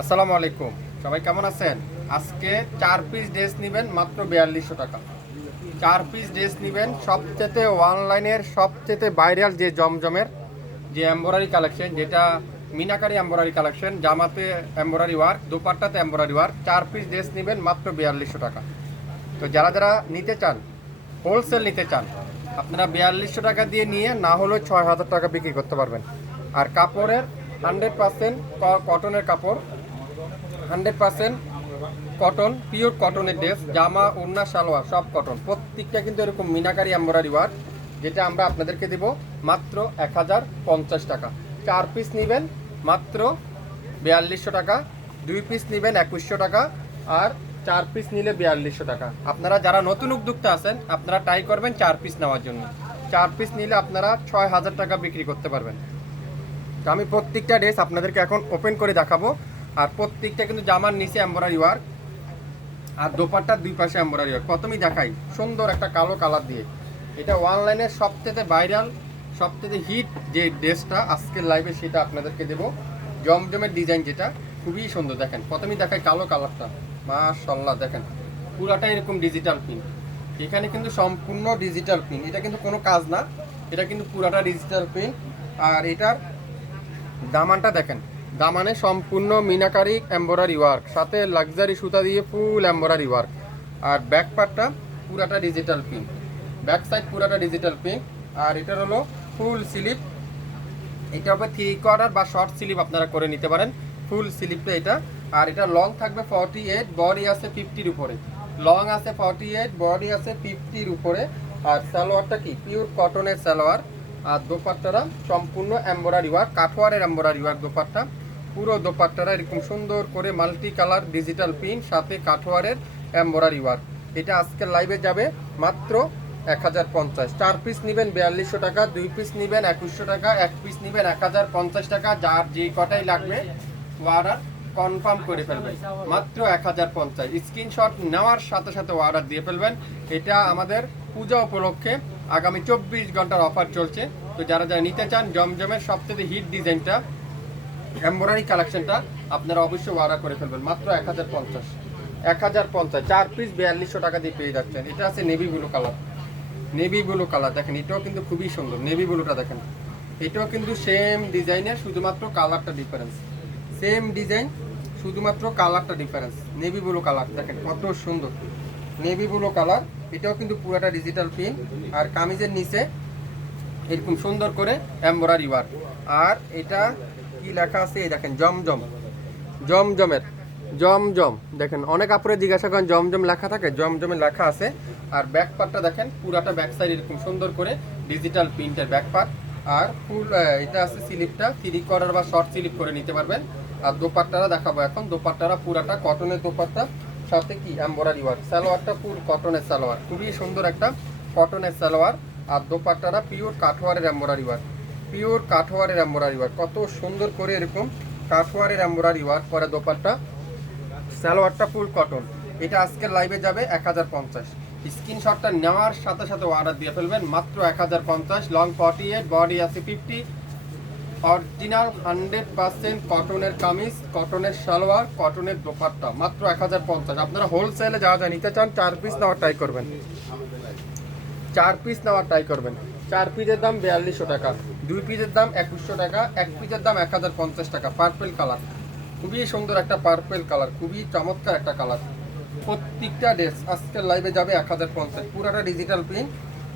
আসসালামু আলাইকুম। সবাই কেমন আছেন? আজকে চার পিস ড্রেস নেবেন মাত্র বিয়াল্লিশশো টাকা। চার পিস ড্রেস নেবেন সবচেয়ে অনলাইনের সবচেয়ে ভাইরাল যে জমজমের যে এম্বরারি কালেকশন যেটা মিনাকারি এম্বরারি কালেকশন জামাতে এম্বরারি ওয়ার্ক দোপাট্টাতে এম্বরারি ওয়ার্ক চার পিস ড্রেস নেবেন মাত্র বিয়াল্লিশশো টাকা। তো যারা যারা নিতে চান হোলসেল নিতে চান, আপনারা বিয়াল্লিশশো টাকা দিয়ে নিয়ে না হলেও ছয় হাজার টাকা বিক্রি করতে পারবেন। আর কাপড়ের হান্ড্রেড পার্সেন্ট কটনের কাপড় হান্ড্রেড পার্সেন্ট কটন, পিওর কটনের ড্রেস, জামা, ওড়না, সালোয়ার, সব কটন। প্রত্যেকটা কিন্তু এরকম মিনাকারি এম্বরারি ওয়ার্ক, যেটা আমরা আপনাদেরকে দেব মাত্র এক হাজার পঞ্চাশ টাকা। চার পিস নেবেন মাত্র বিয়াল্লিশশো টাকা, দুই পিস নেবেন একুশশো টাকা, আর চার পিস নিলে বিয়াল্লিশশো টাকা। আপনারা যারা নতুন উদ্যোক্তা আছেন, আপনারা ট্রাই করবেন চার পিস নেওয়ার জন্য। চার পিস নিলে আপনারা ছয় হাজার টাকা বিক্রি করতে পারবেন। তো আমি প্রত্যেকটা ড্রেস আপনাদেরকে এখন ওপেন করে দেখাবো। আর প্রত্যেকটা কিন্তু জামার নিচে এম্বরারি ওয়ার্ক আর দোপাট্টার দুই পাশে এম্বরারি ওয়ার্ক প্রথমেই দেখাই, সুন্দর একটা কালো কালার দিয়ে। এটা অনলাইনের সবচেয়ে ভাইরাল সবচেয়ে হিট যে ড্রেসটা আজকের লাইভে সেটা আপনাদেরকে দেবো। জমজমের ডিজাইন যেটা, খুবই সুন্দর, দেখেন। প্রথমেই দেখাই কালো কালারটা মা মাশাল্লাহ দেখেন। পুরাটা এরকম ডিজিটাল প্রিন্ট এখানে কিন্তু সম্পূর্ণ ডিজিটাল প্রিন্ট এটা কিন্তু কোনো কাজ না। এটা কিন্তু পুরাটা ডিজিটাল প্রিন্ট আর এটার দামানটা দেখেন। দামানে সম্পূর্ণ মিনাকারি এম্বরারি ওয়ার্ক, সাথে লাক্সারি সুতা দিয়ে ফুল এম্বরারি ওয়ার্ক। আর ব্যাক পার্টটা পুরাটা ডিজিটাল প্রিন্ট ব্যাক সাইড পুরাটা ডিজিটাল প্রিন্ট আর এটার হলো ফুল স্লিপ এটা হবে থ্রি কোয়ার্টার বা শর্ট স্লিপ আপনারা করে নিতে পারেন। ফুল স্লিপটা এটা। আর এটা লং থাকবে ফর্টি এইট বডি আছে ফিফটির উপরে। লং আছে ফর্টি এইট বডি আছে ফিফটির উপরে। আর সালোয়ারটা কি? পিওর কটনের সালোয়ার। আর দোপাট্টারা সম্পূর্ণ এম্বরারি ওয়ার্ক, কাঠোয়ারের এম্বরারি ওয়ার্ক দোপাট্টা। পুরো দোপাট্টারা এরকম সুন্দর করে মাল্টি কালার ডিজিটাল প্রিন্ট, সাথে কাঠোয়ারের এম্বরারি ওয়ার্ক। এটা আজকের লাইভে যাবে মাত্র এক হাজার পঞ্চাশ। চার পিস নেবেন বিয়াল্লিশশো টাকা, দুই পিস নেবেন একুশশো টাকা, এক পিস নেবেন এক হাজার পঞ্চাশ টাকা, যার যে কটাই লাগবে অর্ডার কনফার্ম করে ফেলবেন। মাত্র এক হাজার পঞ্চাশ। স্ক্রিনশট নেওয়ার সাথে সাথে অর্ডার দিয়ে ফেলবেন। এটা আমাদের পূজা উপলক্ষে আগামী চব্বিশ ঘণ্টার অফার চলছে। তো যারা যারা নিতে চান, জমজমের সবথেকে হিট ডিজাইনটা এম্বরারি কালেকশনটা আপনারা অবশ্যই অর্ডার করে ফেলবেন। মাত্র এক হাজার পঞ্চাশ। এক হাজার পঞ্চাশ, চার পিস বিয়াল্লিশশো টাকা দিয়ে পেয়ে যাচ্ছেন। এটা আছে navy blue colour navy blue colour দেখেন, এটাও কিন্তু খুবই সুন্দর। নেভি ব্লুটা দেখেন। এটাও কিন্তু সেম ডিজাইনের শুধুমাত্র কালারটা ডিফারেন্স সেম ডিজাইন শুধুমাত্র কালারটা ডিফারেন্স নেভি ব্লু কালার দেখেন, কত সুন্দর। নেভি ব্লু কালার এটাও কিন্তু পুরোটা ডিজিটাল প্রিন্ট আর কামিজের নিচে এরকম সুন্দর করে এম্বরারি ওয়ার্ক আর এটা কি লেখা আছে? এই দেখেন, জমজম। জমজমের, জমজম। দেখেন, অনেক আপুরে জিজ্ঞাসা করেন, জমজম লেখা থাকে? জমজমের লেখা আছে। আর ব্যাক পার্টটা দেখেন, পুরাটা ব্যাক সাইড এরকম সুন্দর করে ডিজিটাল প্রিন্টের ব্যাক পার্ট আর ফুল এটা আছে স্লিপটা থ্রি কোয়ার্টার বা শর্ট স্লিপ করে নিতে পারবেন। আর দোপাট্টারা দেখাবো এখন। দোপাট্টারা পুরাটা কটনের দোপাট্টা। সাথে কি? এম্বরারি ওয়ার্ক সালোয়ারটা ফুল কটনের সালোয়ার। খুবই সুন্দর একটা কটনের সালোয়ার। আর দোপাট্টারা পিওর কাঠোয়ারের এম্বরারি ওয়ার্ক পিওর কাঠোয়ারের এম্বরারি ওয়ার্ক। কত সুন্দর করে এরকম কাঠোয়ারের এম্বরারি ওয়ার্ক করে দোপাট্টা। সালোয়ারটা ফুল কটন। এটা আজকের লাইভে যাবে এক হাজার পঞ্চাশ। স্ক্রিনশটটা নেওয়ার সাথে সাথে অর্ডার দিয়ে ফেলবেন। মাত্র এক হাজার পঞ্চাশ লং ফর্টি এইট বডি আছে ফিফটি অরিজিনাল হান্ড্রেড পার্সেন্ট কটনের কামিজ কটনের সালোয়ার কটনের দোপাট্টা। মাত্র এক হাজার পঞ্চাশ। আপনারা হোলসেলে যা যা নিতে চান, চার পিস নেওয়ার ট্রাই করবেন। চার পিস নেওয়ার ট্রাই করবেন। চার পিসের দাম বিয়াল্লিশশো টাকা। দুই পিসের দাম একুশশো টাকা, এক পিসের দাম এক হাজার পঞ্চাশ টাকা পার্পেল কালার খুবই সুন্দর একটা পার্পেল কালার খুবই চমৎকার একটা কালার প্রত্যেকটা ড্রেস আজকের লাইভে যাবে এক হাজার পঞ্চাশ। পুরাটা ডিজিটাল প্রিন্ট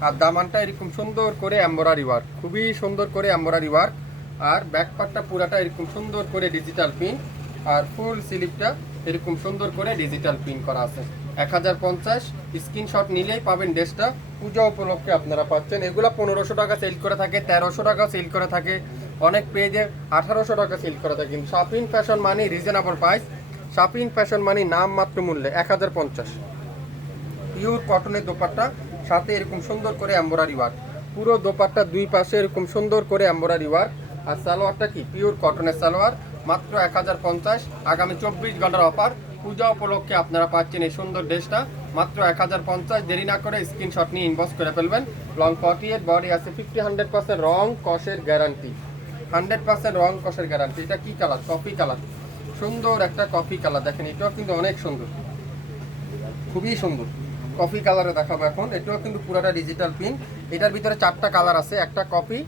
আর দামানটা এরকম সুন্দর করে এম্বরারি ওয়ার্ক খুবই সুন্দর করে এম্বরারি ওয়ার্ক আর ব্যাক পার্টটা পুরাটা এরকম সুন্দর করে ডিজিটাল প্রিন্ট আর ফুল স্লিপটা এরকম সুন্দর করে ডিজিটাল প্রিন্ট করা আছে। এক হাজার পঞ্চাশ স্ক্রিনশট নিলেই পাবেন ড্রেসটা। পূজা উপলক্ষে আপনারা পাচ্ছেন। এগুলো পনেরোশো টাকা সেল করে থাকে, তেরোশো টাকা সেল করে থাকে। অনেক পেজে আঠারোশো টাকা সেল করে থাকে। কিন্তু shopping fashion money reasonable price shopping fashion money নাম মাত্র মূল্যে এক হাজার পঞ্চাশ। পিওর কটনের দোপাট্টা, সাথে এরকম সুন্দর করে এম্বরারি ওয়ার্ক পুরো দোপাট্টা দুই পাশে এরকম সুন্দর করে এম্বরারি ওয়ার্ক আর সালোয়ারটা কি? পিওর কটনের সালোয়ার, মাত্র এক হাজার পঞ্চাশ। আগামী চব্বিশ ঘণ্টার অফার পূজা উপলক্ষে আপনারা পাচ্ছেন এই সুন্দর ড্রেসটা। মাত্র এক হাজার পঞ্চাশ, দেরি না করে স্ক্রিনশট নিয়ে ইনবক্স করে ফেলবেন। লং ফর্টি এইট, বডি আছে ফিফটি হান্ড্রেড পার্সেন্ট রং কষের গ্যারান্টি হান্ড্রেড পার্সেন্ট রং কষের গ্যারান্টি এটা কি কালার কফি কালার সুন্দর একটা কফি কালার দেখেন, এটাও কিন্তু অনেক সুন্দর। খুবই সুন্দর। কফি কালারে দেখাবো এখন। এটাও কিন্তু পুরোটা ডিজিটাল প্রিন্ট এটার ভিতরে চারটা কালার আছে। একটা কফি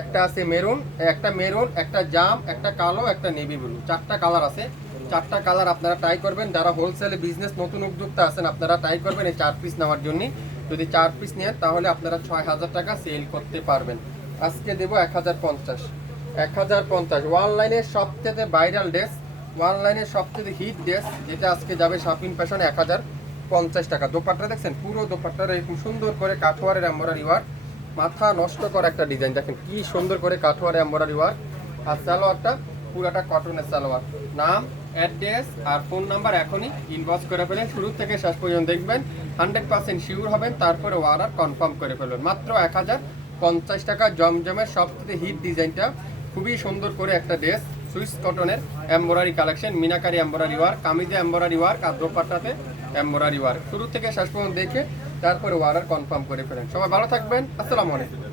একটা আছে মেরুন একটা মেরুন একটা জাম একটা কালো, একটা নেভি ব্লু চারটা কালার আছে। চারটা কালার আপনারা ট্রাই করবেন। যারা হোলসেলে বিজনেস নতুন উদ্যোক্তা আছেন, আপনারা ট্রাই করবেন এই চার পিস নেওয়ার জন্য। যদি চার পিস নেন, তাহলে আপনারা ছয় হাজার টাকা সেল করতে পারবেন। আজকে দেবো এক হাজার পঞ্চাশ। এক হাজার পঞ্চাশ। অনলাইনের সবচেয়ে ভাইরাল ড্রেস অনলাইনের সবচেয়ে হিট ড্রেস যেটা আজকে যাবে শাপিং ফ্যাশন এক হাজার পঞ্চাশ টাকা। দোপাট্টা দেখছেন? পুরো দোপাট্টার এরকম সুন্দর করে কাঠোয়ারের এম্বরারি ওয়ার্ক মাথা নষ্ট করা একটা ডিজাইন দেখেন কি সুন্দর করে কাঠোয়ারের এম্বরারি ওয়ার্ক আর সালোয়ারটা, পুরোটা কটনের সালোয়ার। নাম অ্যাড্রেস আর ফোন নাম্বার এখনই ইনবক্স করে ফেলেন। শুরু থেকে শেষ পর্যন্ত দেখবেন। হান্ড্রেড পার্সেন্ট শিওর হবেন, তারপরে অর্ডার কনফার্ম করে ফেলবেন মাত্র এক হাজার পঞ্চাশ টাকা জমজমের সবথেকে হিট ডিজাইনটা খুবই সুন্দর করে একটা ড্রেস সুইস কটনের embroidery collection meenakari embroidery work কামিজে embroidery work আর দোপাট্টাতে এম্বরারি ওয়ার্ক শুরু থেকে শেষ পর্যন্ত দেখে, তারপরে অর্ডার কনফার্ম করে ফেলেন। সবাই ভালো থাকবেন। আসসালামু আলাইকুম।